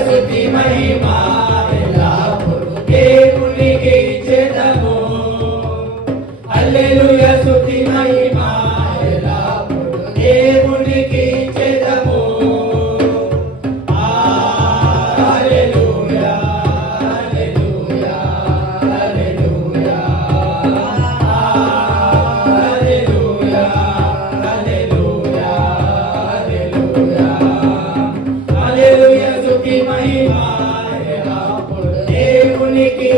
స్తుతి మహిమ ఎల్లప్పుడూ దేవునికి ఇచ్చెదము. హల్లెలూయా స్తుతి మహిమ ఎల్లప్పుడూ దేవునికి ఇచ్చెదము. హల్లెలూయా హల్లెలూయా హల్లెలూయా హల్లెలూయా హల్లెలూయా హల్లెలూయా హల్లెలూయా స్తుతి మహిమ ఎల్లప్పుడూ దేవునికి